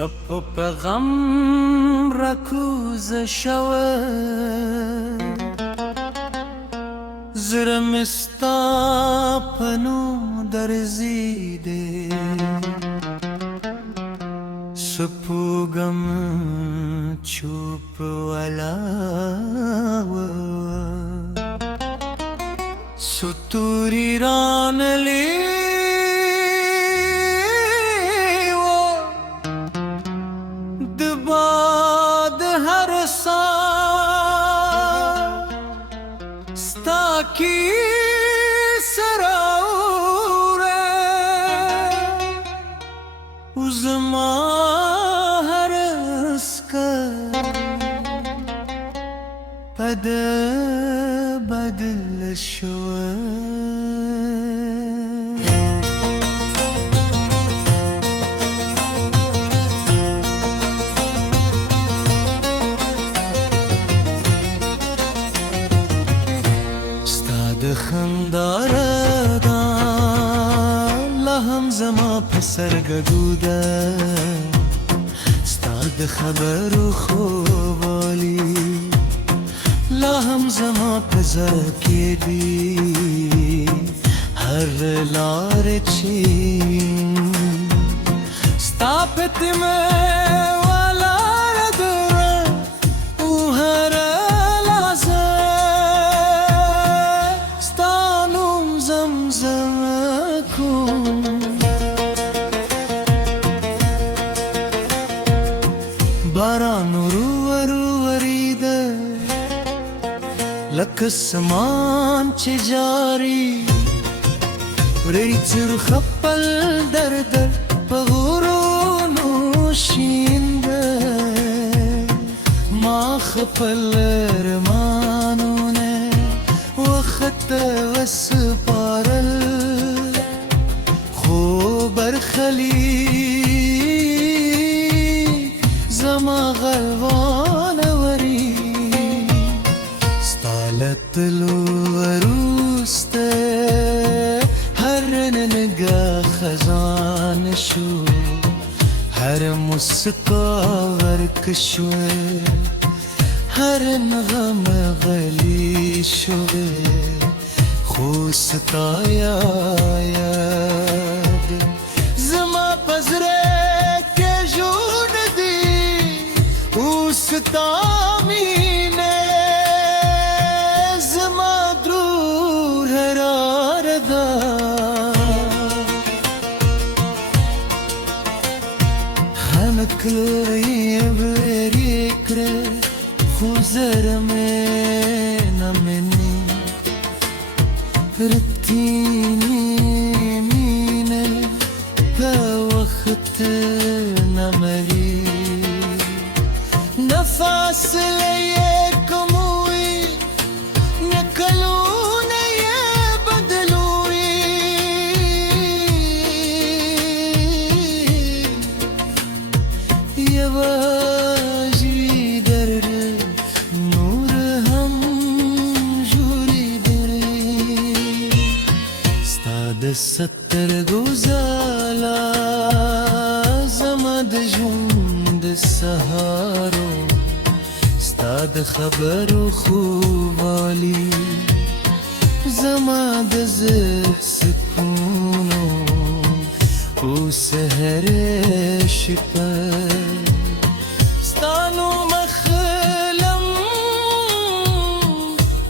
شب په غم راکوزه شوه زړه مې ستا په نوم درزیده سپوږم چوپ ولاړه ستوري رانغلې की सराउरे उज़मा हरस्का पद बदल शोए خنداردا لهم زما پسر گدوده ستاد خبرو خوبالی لهم زما پسر کی دی هر لار چین ستا پتمه باران وروريده لك السمان چجاري وري تر خپل درد بغورونو شینده ما خپل رمانونه وخت وسپارل خو برخلی زما غلوان وری ستالت الوروسته هر نگاه خزان شو هر مسکا ورک شوه هر نغم غلی شوه خوستا یاد زما پزره ستامینه زما درور هراردا همکلوی بریکره خوزرمه نمینی رتینی مینه تا وقت نمری فاصله کموي نکلونه یې بدلوي یوازې درد نور هم جوړې درې ستا د سترګو ځلا زما د ژوند سهارو ستاد خبرو خوبالی زما د زړه سکونو او سحر شپه ستانو مخلم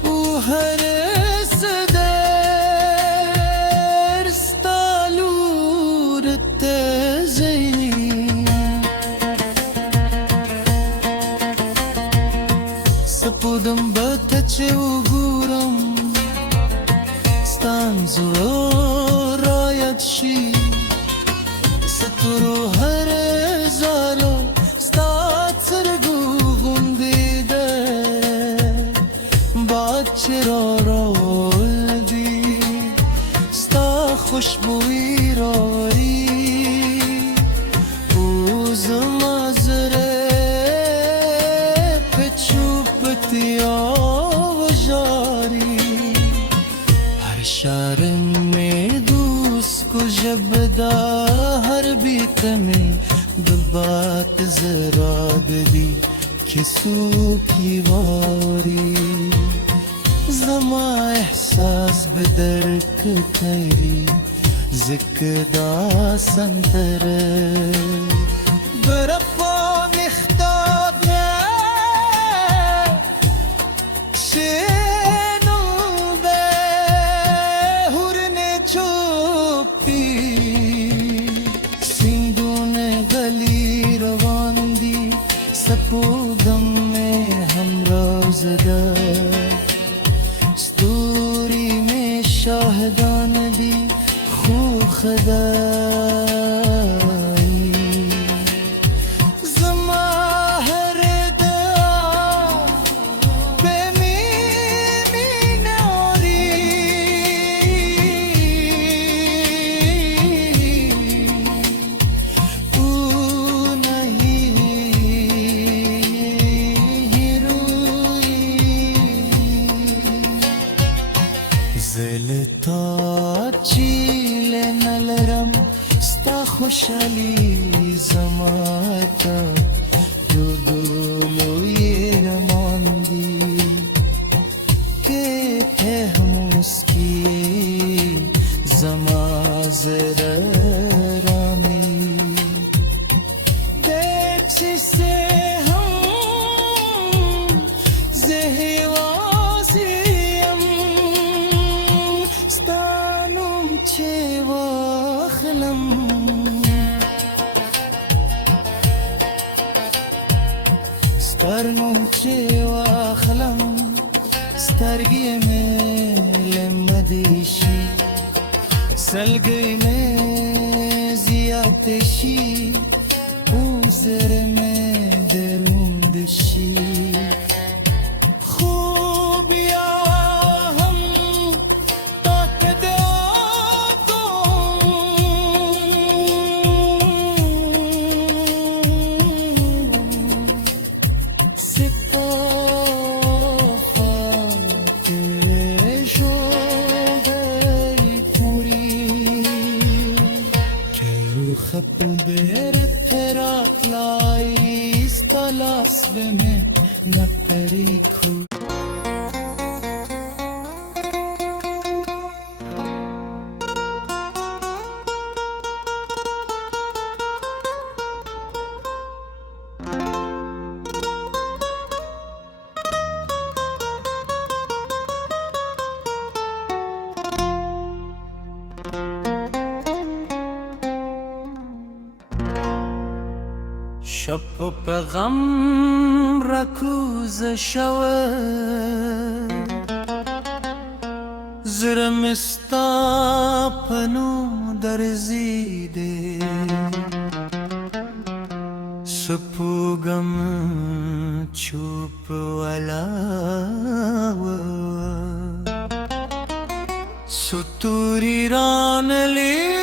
او هر صدر ستالور تزین سپودم بته چې وګورم ستان زړه رایت شي ستورو هر زارو ستا څرګو غوندې ده باد چې راول دي ستا خوشبويي راوړي او زما زړه शर्म में दूस को जबदा हर बीत में दबा رات زراد دی کسوکی واری زما احساس بدرک تیری ذکدا سنتر برفا نختاب شنو به هرن چوپی سندون گلی روان دی سپودم میں ہم روزدہ ستوری میں شاہدان دی خو خدایی زما هر دعا به میمین آری او نهی روی زلتا چیل نلرم ستا خوشحالی زماتا جو دولوی رماندی که ته مسکی زما زررانی دیکھ سے ہم زہوازیم ستانم چه واخلم سترنم چه واخلم سترگی میں لمدیشی سلگی میں زیادشی اوزر میں دروندشی خوبیا ہم طاقت خپل بهرت ترات لای استلاس بمه نپریکو شب په غم رکوز شود زرم ستا پنو درزیده سپوگم چوپ ولاو ستوری رانلی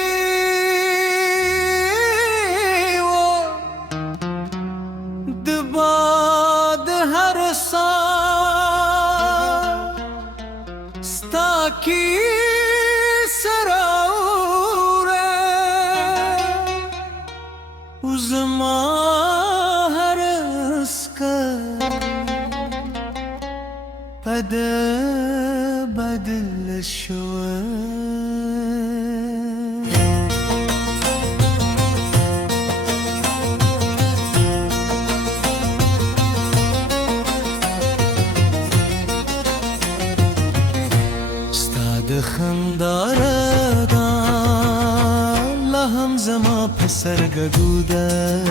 باد هر سا ستا کی سراوره وزما هر اسکا پد بدل شوه خندار دا لهم زما پسرگوده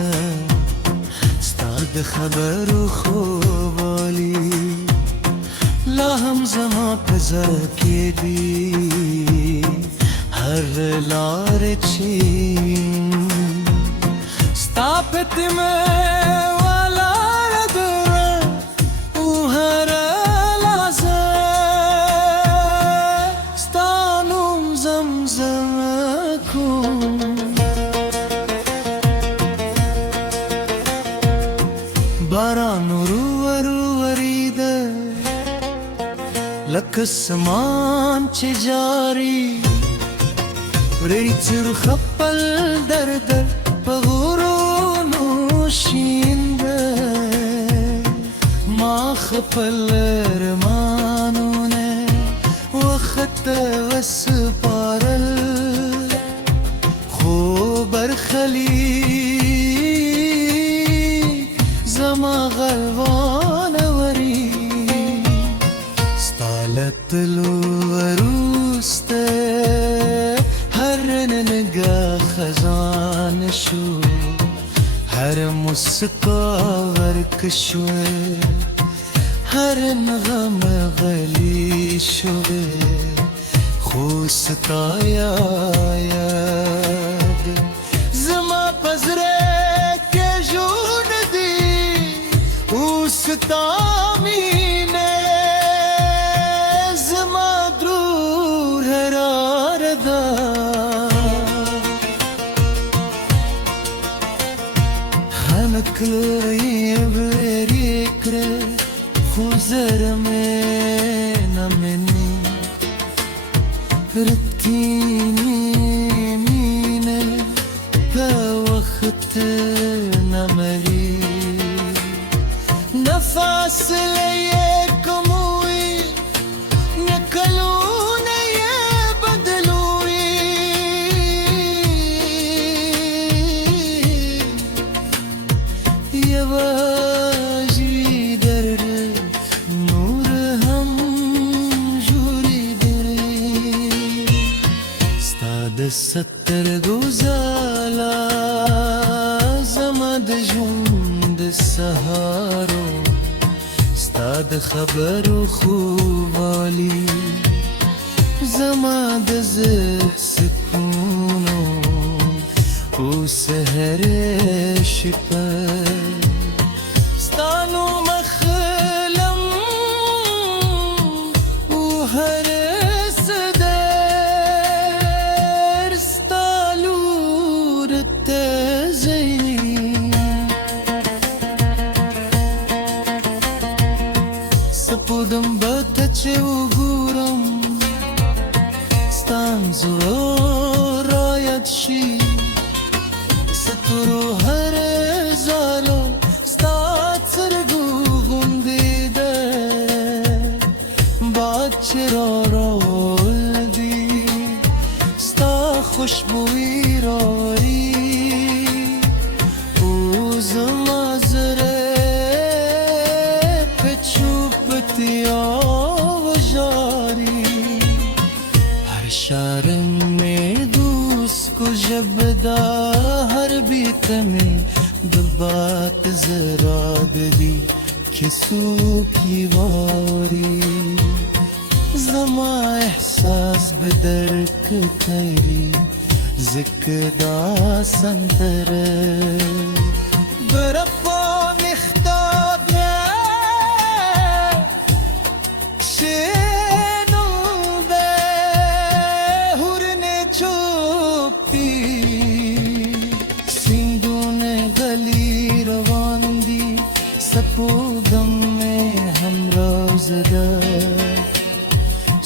ستاد خبر و خوبالی لهم زما پزکی دی هر لار چین ستا پتمه والار دره او هر باران وریده لکسمان چه جاری ریتر خپل در در پغورونو خپل ارمانونه وخت وسپارل خو برخلی زما غلوان وری ستالت الوروسته هر نگاه خزان شو هر مسکا ورک شوه هر نغم غلی شوه خو ستا یاد زما پزره که جون دی او ستا مینه زما درور هرار دا خنکلی بری کره خوزر میں نمنی رتینی مینه تا وقت نمری نفس لیے کموی نکلون یہ بدلوی یواجی در نور هم جوری دری ستاد ستر گوزالا زمد جوند سهارو ستاد خبر خوبالی زمد زه سکونو او سهر شپه ستانو مخلم او هر صدر ستالور تزین سپودم بتچه و گورم ستان زورو رایت شی ستورو هر زالو ستات سرگو غندی ده باد چرا رول دی ستا خوشبوی راری او زما زره پچو پتیا و جاری हर शार में दूस को जबदा हर बीत में बात जरा दी किसू की वारी जमा एहसास बदरक थरी जिकदा संतर बरपा निख्ताब سپودم में हमरा ज़दा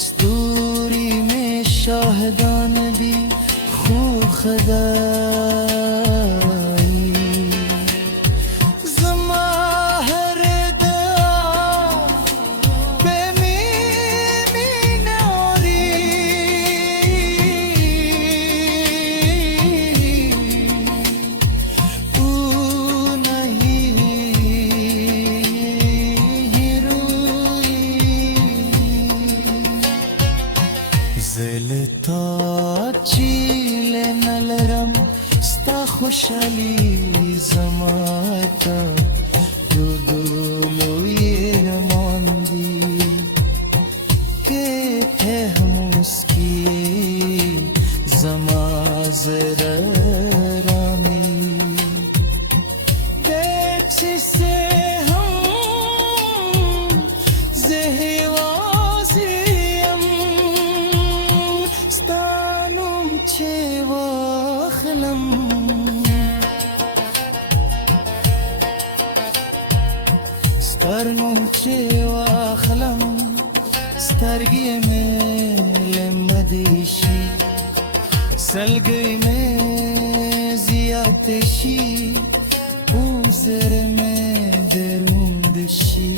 स्तूरी में शाहदान भी खो खदाई ज़मा हर दआ बेमीनी नौरी तू नहीं زلتا چیل نلرم ستا خوشحالی زماتا جو دولوی رماندی که فهم اسکی زما زررامی دیکھ سے ہم زہوازیم چه واخلم سترنو چه واخلم سترگی में لمدیشی سلگی में زیاتشی او زر में دروندشی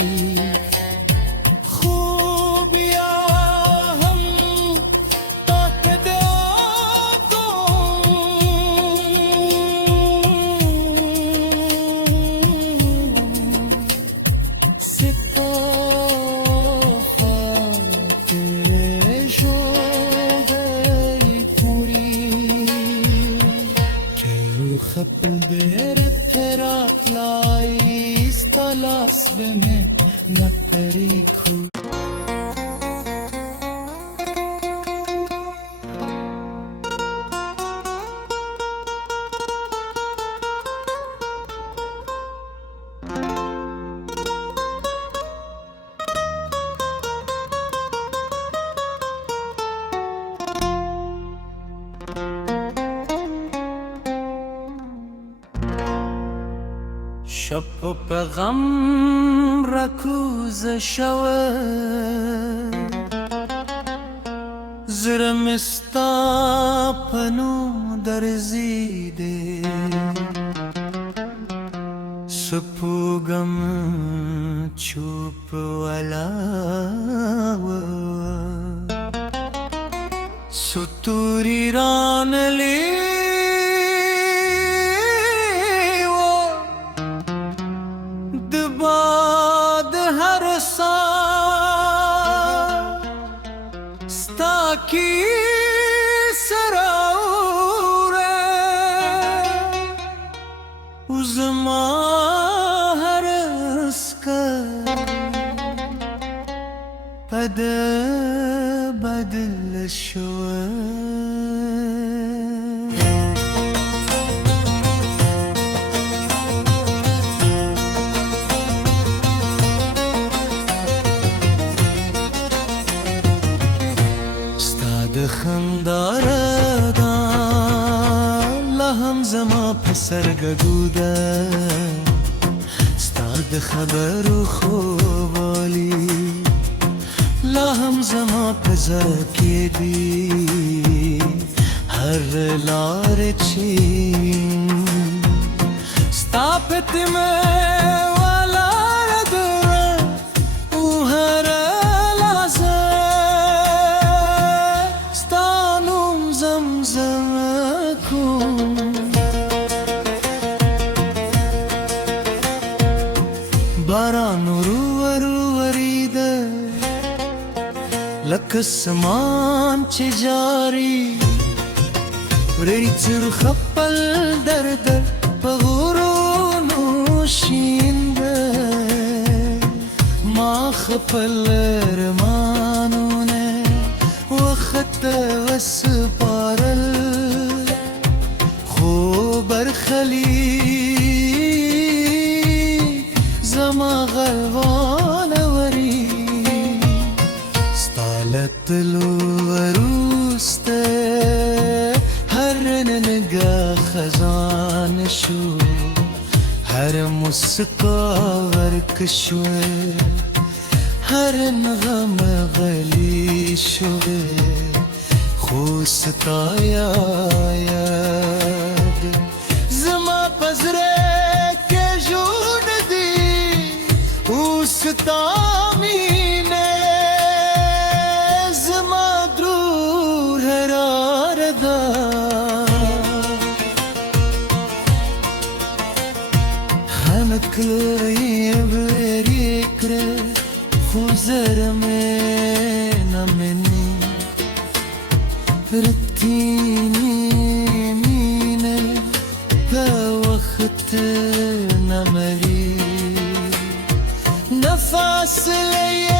شب به غم رکوز شود زرمستا پنو درزیده سپوگم چوب ولاو ستوری رانلی دباد هر سا ستا کی سراوره وزما هر اسکا پد بدل شوه خندار دا لهم زما پسرگوده ستاد خبر خوبالی لهم زما پزرکی دی هر لار چین ستا پتمه باران وریده لکه سمان چه جاری وری تر خپل در په غرونو شینده ما خپل ارمانونه وخت وسپارل خو برخلی زما غلوان وری ستالت لو وروسته هر نگاه خزان شو هر مسکا ورک شوه هر نغم غلی شوه خو ستا یاد زما پزره ستا مینه زما درور هرار دا هنکلی بری کره خوزر میں نمینی رتینی مینه به وقت نمری فاصله